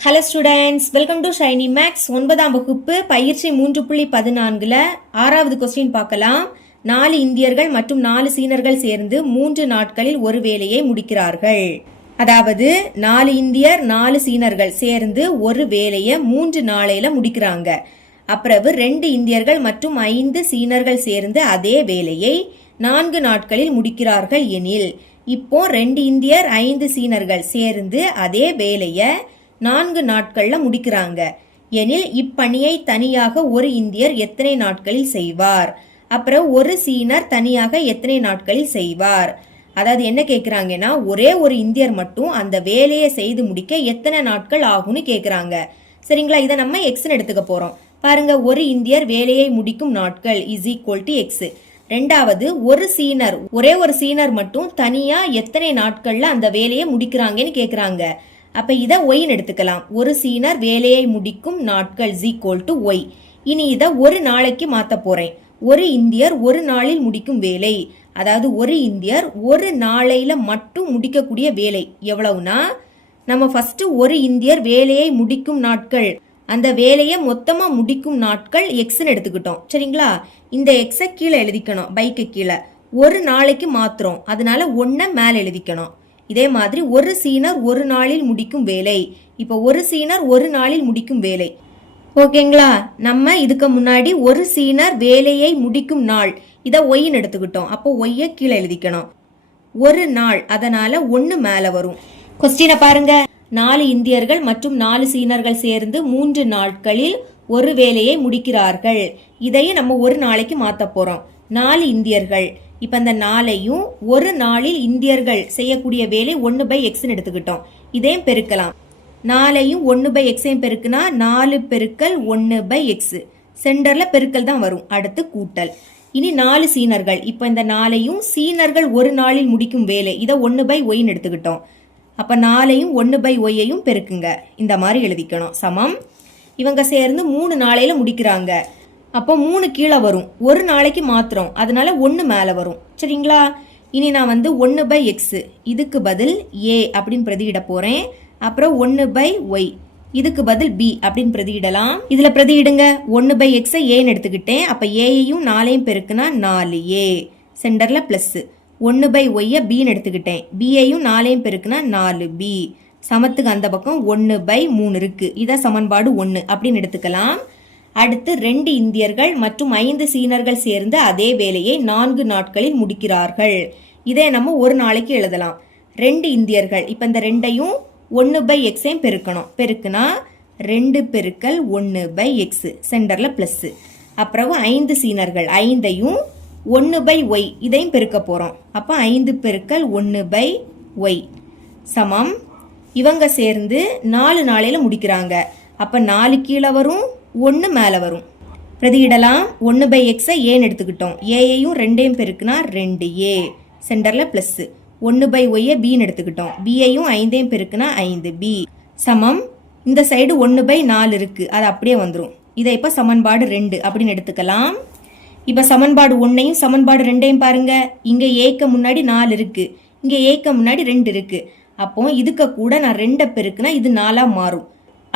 Hello students welcome to Shiny Max ஒன்பதாம் வகுப்பு பயிற்சி மூன்று புள்ளி பதினான்கில் ஆறாவது கொஸ்டின் பார்க்கலாம். நாலு இந்தியர்கள் மற்றும் நாலு சீனர்கள் சேர்ந்து மூன்று நாட்களில் ஒரு வேலையை முடிக்கிறார்கள். அதாவது நாலு இந்தியர் நாலு சீனர்கள் சேர்ந்து ஒரு வேலையை மூன்று நாளையில முடிக்கிறாங்க. அப்புறவு ரெண்டு இந்தியர்கள் மற்றும் ஐந்து சீனர்கள் சேர்ந்து அதே வேலையை நான்கு நாட்களில் முடிக்கிறார்கள் எனில் இப்போ ரெண்டு இந்தியர் ஐந்து சீனர்கள் சேர்ந்து அதே வேலையை நான்கு நாட்கள்ல முடிக்கிறாங்க. எனில் இப்பணியை தனியாக ஒரு இந்தியர் எத்தனை நாட்களில் செய்வார்? அப்புறம் ஒரு சீனர் தனியாக எத்தனை நாட்களில் செய்வார்? அதாவது என்ன கேட்குறாங்கன்னா ஒரே ஒரு இந்தியர் மட்டும் அந்த வேலையை செய்து முடிக்க எத்தனை நாட்கள் ஆகும்னு கேட்குறாங்க சரிங்களா? இதை நம்ம எக்ஸ்னு எடுத்துக்க போகிறோம் பாருங்க ஒரு இந்தியர் வேலையை முடிக்கும் நாட்கள் இஸ் ஈக்குவல் டு எக்ஸ் ரெண்டாவது ஒரு சீனர் ஒரே ஒரு சீனர் மட்டும் தனியாக எத்தனை நாட்களில் அந்த வேலையை முடிக்கிறாங்கன்னு கேட்குறாங்க அப்ப இதை ஒய்னு எடுத்துக்கலாம். ஒரு சீனர் வேலையை முடிக்கும் நாட்கள் ஈக்குவல் டு ஒய் இனி இதை ஒரு நாளைக்கு மாற்ற போறேன். ஒரு இந்தியர் ஒரு நாளில் முடிக்கும் வேலை. அதாவது ஒரு இந்தியர் ஒரு நாளையில மட்டும் முடிக்கக்கூடிய வேலை. எவ்வளவுனா நம்ம ஃபர்ஸ்ட் ஒரு இந்தியர் வேலையை முடிக்கும் நாட்கள். அந்த வேலையை மொத்தமாக முடிக்கும் நாட்கள் எக்ஸ்ன்னு எடுத்துக்கிட்டோம். சரிங்களா? இந்த எக்ஸை கீழே எழுதிக்கணும். பைக்கு கீழே. ஒரு நாளைக்கு மாத்திரம் அதனால ஒன்றை மேலே எழுதிக்கணும். இதே மாதிரி ஒரு சீனர் ஒரு நாளில் முடிக்கும் வேலை. இப்போ ஒரு சீனர் ஒரு நாளில் முடிக்கும் வேலை. ஓகேங்களா? நம்ம இதுக்கு முன்னாடி ஒரு சீனர் வேலையை முடிக்கும் நாள். இதை ஒய்ன்னு எடுத்துக்கிட்டோம். அப்போ ஒய்யை கீழே எழுதிக்கணும். ஒரு நாள் அதனால ஒன்று மேலே வரும். கொஸ்டினை பாருங்க. நாலு இந்தியர்கள் மற்றும் நாலு சீனர்கள் சேர்ந்து மூன்று நாட்களில் ஒரு வேலையை முடிக்கிறார்கள். இதையும் நம்ம ஒரு நாளைக்கு மாற்ற போகிறோம் நாலு இந்தியர்கள். இப்போ அந்த நாளையும் ஒரு நாளில் இந்தியர்கள் செய்யக்கூடிய வேலை ஒன்று பை எக்ஸ்னு எடுத்துக்கிட்டோம். இதையும் பெருக்கலாம். நாளையும் ஒன்று பை எக்ஸையும் பெருக்குனா நாலு பெருக்கல் ஒன்று பை எக்ஸ் சென்டரில் பெருக்கல் தான் வரும். அடுத்து கூட்டல். இனி நாலு சீனர்கள். இப்போ இந்த நாளையும் சீனர்கள் ஒரு நாளில் முடிக்கும் வேலை. இதை ஒன்று பை ஒய்னு எடுத்துக்கிட்டோம். அப்போ நாளையும் ஒன்று பை ஒய்யையும் பெருக்குங்க. இந்த மாதிரி எழுதிக்கணும். சமம். இவங்க சேர்ந்து மூணு நாளையில் முடிக்கிறாங்க. அப்போ மூணு கீழே வரும். ஒரு நாளைக்கு மாத்திரம். அதனால ஒன்று மேலே வரும். சரிங்களா? இனி நான் வந்து ஒன்று பை எக்ஸு இதுக்கு பதில் ஏ அப்படின்னு பிரதியிட போகிறேன் அப்புறம் ஒன்று பை ஒய் இதுக்கு பதில் பி அப்படின்னு பிரதியிடலாம். இதில் பிரதியிடுங்க. ஒன்று பை எக்ஸை ஏன்னு எடுத்துக்கிட்டேன். அப்போ ஏயையும் நாலையும் பெருக்குனா நாலு. ஏ சென்டரில் ப்ளஸ்ஸு ஒன்று பை ஒய்யை பின்னு எடுத்துக்கிட்டேன். பிஏயும் நாலையும் பெருக்குனா நாலு. பி சமத்துக்கு அந்த பக்கம் ஒன்று பை மூணு இருக்குது இதான் சமன்பாடு ஒன்று அப்படின்னு எடுத்துக்கலாம். அடுத்து ரெண்டு இந்தியர்கள் மற்றும் ஐந்து சீனர்கள் சேர்ந்து அதே வேலையை நான்கு நாட்களில் முடிக்கிறார்கள். இதை நம்ம ஒரு நாளைக்கு எழுதலாம். ரெண்டு இந்தியர்கள். இப்போ இந்த ரெண்டையும் ஒன்று பை எக்ஸையும் பெருக்கணும். பெருக்குனா ரெண்டு பெருக்கல் ஒன்று பை எக்ஸு சென்டரில் ப்ளஸ்ஸு அப்புறம் ஐந்து சீனர்கள். ஐந்தையும் ஒன்று பை ஒய் இதையும் பெருக்க போகிறோம் அப்போ ஐந்து பெருக்கல் ஒன்று பை ஒய் சமம். இவங்க சேர்ந்து நாலு நாளையில் முடிக்கிறாங்க. அப்போ நாலு கீழே வரும். ஒன்று மேலே வரும். பிரதியிடலாம். ஒன்று பை எக்ஸை ஏன்னு எடுத்துக்கிட்டோம்? ஏயையும் ரெண்டையும் பெருக்குனா ரெண்டு ஏ சென்டரில் ப்ளஸ்ஸு ஒன்று பை ஒய்யை பின்னு எடுத்துக்கிட்டோம். பிஐயும் ஐந்தையும் பெருக்குனா ஐந்து பி சமம். இந்த சைடு ஒன்று பை நாலு இருக்குது அது அப்படியே வந்துடும் இதை இப்போ சமன்பாடு ரெண்டு அப்படின்னு எடுத்துக்கலாம். இப்போ சமன்பாடு ஒன்றையும் சமன்பாடு ரெண்டையும் பாருங்கள் இங்கே ஏக்க முன்னாடி நாலு இருக்குது இங்கே ஏக்க முன்னாடி ரெண்டு இருக்குது அப்போ இதுக்கு கூட நான் ரெண்டை பெருக்குனா இது நாலாக மாறும்.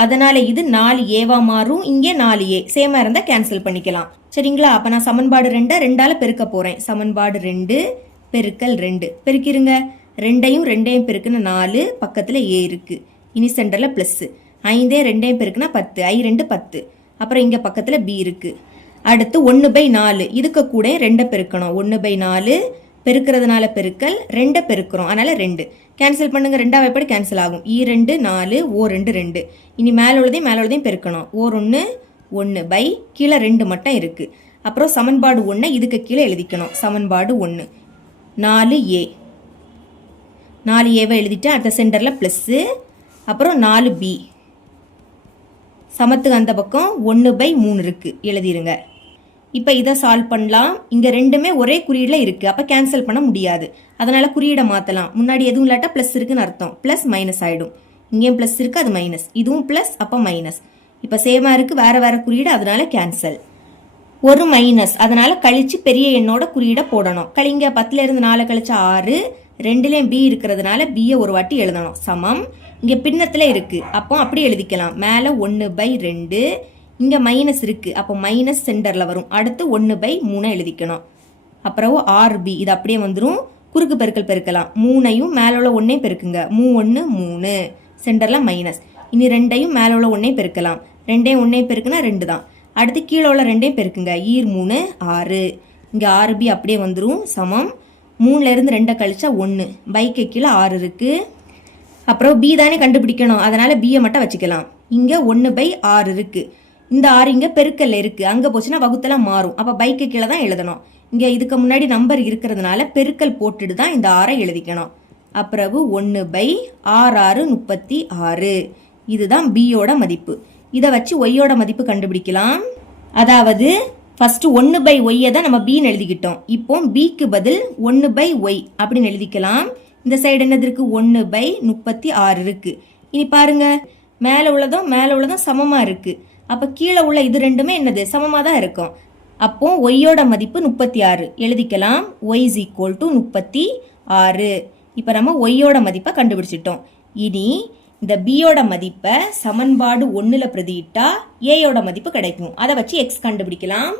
அதனால இது நாலு ஏவா மாறும். இங்கே நாலு ஏ. சேமா இருந்தால் கேன்சல் பண்ணிக்கலாம். சரிங்களா? அப்போ நான் சமன்பாடு ரெண்டை ரெண்டால பெருக்க போகிறேன் சமன்பாடு ரெண்டு பெருக்கல் ரெண்டு. பெருக்கிருங்க. ரெண்டையும் ரெண்டையும் பெருக்குன நாலு பக்கத்தில் ஏ இருக்கு. இனி சென்டரில் ப்ளஸ்ஸு ஐந்தே ரெண்டையும் பெருக்குனா பத்து. ஐ ரெண்டு பத்து. அப்புறம் இங்கே பக்கத்தில் பி இருக்கு. அடுத்து ஒன்று பை நாலு. இதுக்கு கூட ரெண்டை பெருக்கணும். ஒன்று பை நாலு பெருக்கிறதுனால பெருக்கல் ரெண்டை பெருக்கிறோம். அதனால் ரெண்டு. கேன்சல் பண்ணுங்க ரெண்டாவது எப்படி கேன்சல் ஆகும். ஈ ரெண்டு நாலு ஓ ரெண்டு ரெண்டு. இனி மேலே உள்ளதையும் மேலே உள்ளதையும் பெருக்கணும். ஓர் ஒன்று ஒன்று பை. கீழே ரெண்டு மட்டும் இருக்குது அப்புறம் சமன்பாடு ஒன்றை இதுக்கு கீழே எழுதிக்கணும். சமன்பாடு ஒன்று நாலு ஏ. நாலு ஏவை எழுதிட்டு அடுத்த சென்டரில் ப்ளஸ்ஸு அப்புறம் நாலு பி. சமத்துக்கு அந்த பக்கம் ஒன்று பை மூணு இருக்குது எழுதிருங்க. இப்போ இதை சால்வ் பண்ணலாம். இங்கே ரெண்டுமே ஒரே குறியீடில் இருக்குது அப்போ கேன்சல் பண்ண முடியாது. அதனால் குறியீடை மாற்றலாம் முன்னாடி எதுவும் இல்லாட்டா ப்ளஸ் இருக்குன்னு அர்த்தம். ப்ளஸ் மைனஸ் ஆகிடும் இங்கேயும் ப்ளஸ் இருக்குது அது மைனஸ் இதுவும் ப்ளஸ் அப்போ மைனஸ் இப்போ சேமாக இருக்குது வேறு வேறு குறியீடு அதனால் கேன்சல் ஒரு மைனஸ் அதனால் கழிச்சு பெரிய எண்ணோட குறியீடை போடணும். கழிங்க பத்துலேருந்து நாலு கழிச்சா ஆறு. ரெண்டுலேயும் பி இருக்கிறதுனால பியை ஒரு வாட்டி எழுதணும். சமம். இங்கே பின்னத்தில் இருக்குது அப்போ அப்படி எழுதிக்கலாம். மேலே ஒன்று பை ரெண்டு. இங்கே மைனஸ் இருக்குது அப்போ மைனஸ் சென்டரில் வரும். அடுத்து ஒன்று பை மூணை எழுதிக்கணும். அப்புறம் ஆர்பி இது அப்படியே வந்துடும் குறுக்கு பெருக்கல் பெருக்கலாம். மூணையும் மேலே உள்ள ஒன்றே பெருக்குங்க. மூ ஒன்று மூணு. சென்டரில் மைனஸ் இனி ரெண்டையும் மேலே உள்ள ஒன்றே பெருக்கலாம். ரெண்டையும் ஒன்றே பெருக்குனா ரெண்டு தான். அடுத்து கீழே உள்ள ரெண்டையும் பெருக்குங்க. ஈர் மூணு ஆறு. இங்கே ஆறு பி அப்படியே வந்துடும் சமம். மூணுலேருந்து ரெண்டை கழிச்சா ஒன்று பைக்கு கீழே ஆறு இருக்குது அப்புறம் பி தானே கண்டுபிடிக்கணும். அதனால் பியை மட்டும் வச்சுக்கலாம். இங்கே ஒன்று பை ஆறு இருக்குது இந்த ஆறு இங்கே பெருக்கல்ல இருக்குது அங்கே போச்சுன்னா வகுத்தெல்லாம் மாறும். அப்போ பைக்கு கீழே தான் எழுதணும். இங்கே இதுக்கு முன்னாடி நம்பர் இருக்கிறதுனால பெருக்கல் போட்டுட்டு தான் இந்த ஆறை எழுதிக்கணும். அப்புறவு ஒன்று பை ஆறு ஆறு முப்பத்தி ஆறு. இதுதான் பியோட மதிப்பு. இதை வச்சு ஒய்யோட மதிப்பு கண்டுபிடிக்கலாம். அதாவது ஃபர்ஸ்ட் ஒன்று பை ஒய்யை தான் நம்ம பின்னு எழுதிக்கிட்டோம். இப்போ பிக்கு பதில் ஒன்று பை ஒய் அப்படின்னு எழுதிக்கலாம். இந்த சைடு என்னது இருக்கு? ஒன்று பை முப்பத்தி ஆறு இருக்கு. இனி பாருங்க. மேலே உள்ளதும் மேலே உள்ளதும் சமமாக இருக்குது அப்போ கீழே உள்ள இது ரெண்டுமே என்னது? சமமாக தான் இருக்கும். அப்போ ஒய்யோட மதிப்பு முப்பத்தி ஆறு எழுதிக்கலாம். ஒய் இஸ் ஈக்குவல் டு முப்பத்தி ஆறு இப்போ நம்ம ஒய்யோட மதிப்பை கண்டுபிடிச்சிட்டோம். இனி இந்த பியோட மதிப்பை சமன்பாடு ஒன்றில் பிரதியிட்டா ஏயோட மதிப்பு கிடைக்கும். அதை வச்சு எக்ஸ் கண்டுபிடிக்கலாம்.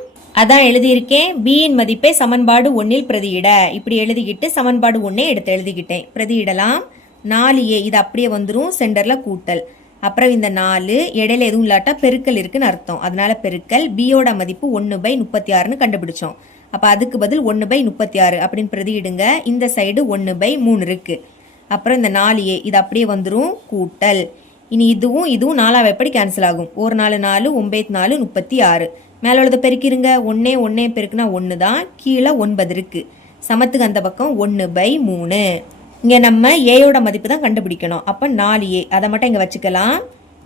அதான் எழுதியிருக்கேன். பியின் மதிப்பை சமன்பாடு ஒன்றில் பிரதியிட. இப்படி எழுதிக்கிட்டு சமன்பாடு ஒன்றே எடுத்து எழுதிக்கிட்டேன். பிரதியிடலாம். நாலு ஏ இது அப்படியே வந்துடும் சென்டரில் கூட்டல். அப்புறம் இந்த நாலு இடையில எதுவும் இல்லாட்டா பெருக்கல் இருக்குன்னு அர்த்தம். அதனால பெருக்கல் பியோட மதிப்பு ஒன்று பை முப்பத்தி ஆறுன்னு கண்டுபிடிச்சோம். அப்போ அதுக்கு பதில் ஒன்று பை முப்பத்தி ஆறு அப்படின்னு பிரதியிடுங்க இந்த சைடு ஒன்று பை மூணு இருக்கு. அப்புறம் இந்த நாலு ஏ இது அப்படியே வந்துடும் கூட்டல். இனி இதுவும் இதுவும் நாலாவது எப்படி கேன்சல் ஆகும். ஒரு நாலு நாலு ஒம்பது நாலு முப்பத்தி ஆறு மேலே உள்ளதை பெருக்கிருங்க. ஒன்னே ஒன்னே பெருக்குனா ஒன்று தான் கீழே ஒன்பது இருக்குது சமத்துக்கு அந்த பக்கம் ஒன்று பை மூணு. இங்கே நம்ம ஏயோட மதிப்பு தான் கண்டுபிடிக்கணும். அப்போ நாலு ஏ அதை மட்டும் இங்கே வச்சுக்கலாம்.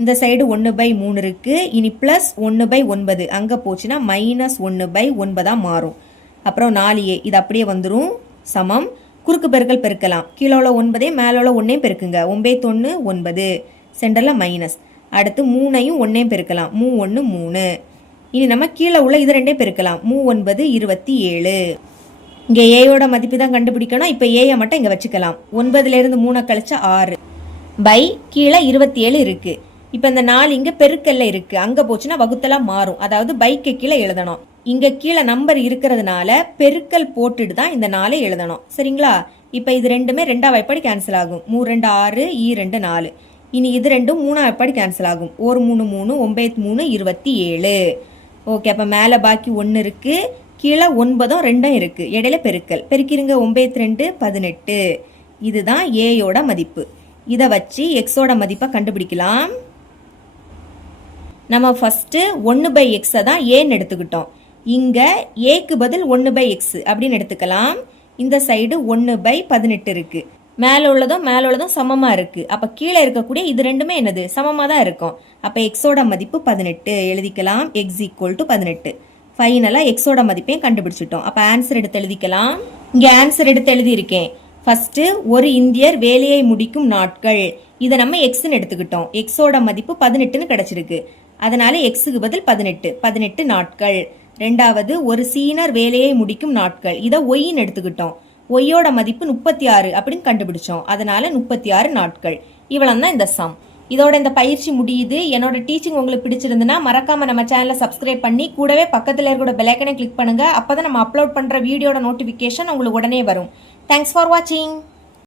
இந்த சைடு ஒன்று பை மூணு இருக்குது இனி ப்ளஸ் ஒன்று பை ஒன்பது. அங்கே போச்சுன்னா மைனஸ் ஒன்று பை ஒன்பதாக மாறும். அப்புறம் நாலு ஏ இது அப்படியே வந்துடும் சமம். குறுக்கு பெருக்கல் பெருக்கலாம். கீழே உள்ள ஒன்பதே மேலே உள்ள ஒன்றே பெருக்குங்க. ஒம்பேத்தொன்று ஒன்பது. சென்டரில் மைனஸ் அடுத்து மூணையும் ஒன்றே பெருக்கலாம். மூ ஒன்று மூணு. இனி நம்ம கீழே உள்ள இது ரெண்டே பெருக்கலாம். மூ ஒன்பது இருபத்தி ஏழு. இங்கே ஏயோட மதிப்பு தான் கண்டுபிடிக்கணும். இப்போ ஏயை மட்டும் இங்கே வச்சுக்கலாம். ஒன்பதுலேருந்து மூணை கழிச்சா ஆறு. பை கீழே இருபத்தி ஏழு இருக்குது இப்போ இந்த நாலு இங்கே பெருக்கல்ல இருக்குது அங்கே போச்சுன்னா வகுத்தெல்லாம் மாறும். அதாவது பைக்கு கீழே எழுதணும். இங்கே கீழே நம்பர் இருக்கிறதுனால பெருக்கல் போட்டுட்டு தான் இந்த நாளை எழுதணும். சரிங்களா? இப்போ இது ரெண்டுமே ரெண்டா வாய்ப்பாடு கேன்சல் ஆகும். மூ ரெண்டு ஆறு ஈ ரெண்டு நாலு. இனி இது ரெண்டும் மூணா வாய்ப்பாடு கேன்சல் ஆகும். ஒரு மூணு மூணு ஒம்பது மூணு இருபத்தி ஏழு. ஓகே அப்போ மேலே பாக்கி ஒன்று இருக்குது கீழே ஒன்பதும் ரெண்டும் இருக்குது இடையில பெருக்கல். பெருக்கிருங்க ஒம்பது ரெண்டு பதினெட்டு. இதுதான் ஏயோட மதிப்பு. இதை வச்சு எக்ஸோட மதிப்பை கண்டுபிடிக்கலாம். நம்ம ஃபஸ்ட்டு ஒன்று பை எக்ஸை தான் ஏன்னு எடுத்துக்கிட்டோம். இங்கே ஏக்கு பதில் ஒன்று பை எக்ஸ் அப்படின்னு எடுத்துக்கலாம். இந்த சைடு ஒன்று பை பதினெட்டு இருக்குது மேலே உள்ளதும் மேலே உள்ளதும் சமமாக இருக்குது அப்போ கீழே இருக்கக்கூடிய இது ரெண்டுமே என்னது? சமமாக தான் இருக்கும். அப்போ எக்ஸோட மதிப்பு பதினெட்டு. எழுதிக்கலாம். எக்ஸ் ஈக்குவல் டு பதினெட்டு. ஃபைனலாக எக்ஸோட மதிப்பையும் கண்டுபிடிச்சிட்டோம். அப்போ ஆன்சர் எடுத்து எழுதிக்கலாம். இங்கே ஆன்சர் எடுத்து எழுதியிருக்கேன். ஃபஸ்ட்டு ஒரு இந்தியர் வேலையை முடிக்கும் நாட்கள். இதை நம்ம எக்ஸ்ன்னு எடுத்துக்கிட்டோம். எக்ஸோட மதிப்பு பதினெட்டுன்னு கிடச்சிருக்கு. அதனால எக்ஸுக்கு பதில் பதினெட்டு. பதினெட்டு நாட்கள். ரெண்டாவது ஒரு சீனர் வேலையை முடிக்கும் நாட்கள். இதை ஒய்ன்னு எடுத்துக்கிட்டோம். ஒய்யோட மதிப்பு முப்பத்தி ஆறு அப்படின்னு கண்டுபிடிச்சோம். அதனால முப்பத்தி ஆறு நாட்கள். இவ்வளோ தான் இந்த சம் இதோட இந்த பயிற்சி முடியுது. என்னோட டீச்சிங் உங்களுக்கு பிடிச்சிருந்துன்னா மறக்காம நம்ம சேனலை சப்ஸ்கிரைப் பண்ணி கூடவே பக்கத்தில் இருக்கிற பெலைக்கனை கிளிக் பண்ணுங்க. அப்போதான் நம்ம அப்லோட் பண்ற வீடியோட நோட்டிபிகேஷன் உங்களுக்கு உடனே வரும். தேங்க்ஸ் ஃபார் வாட்சிங்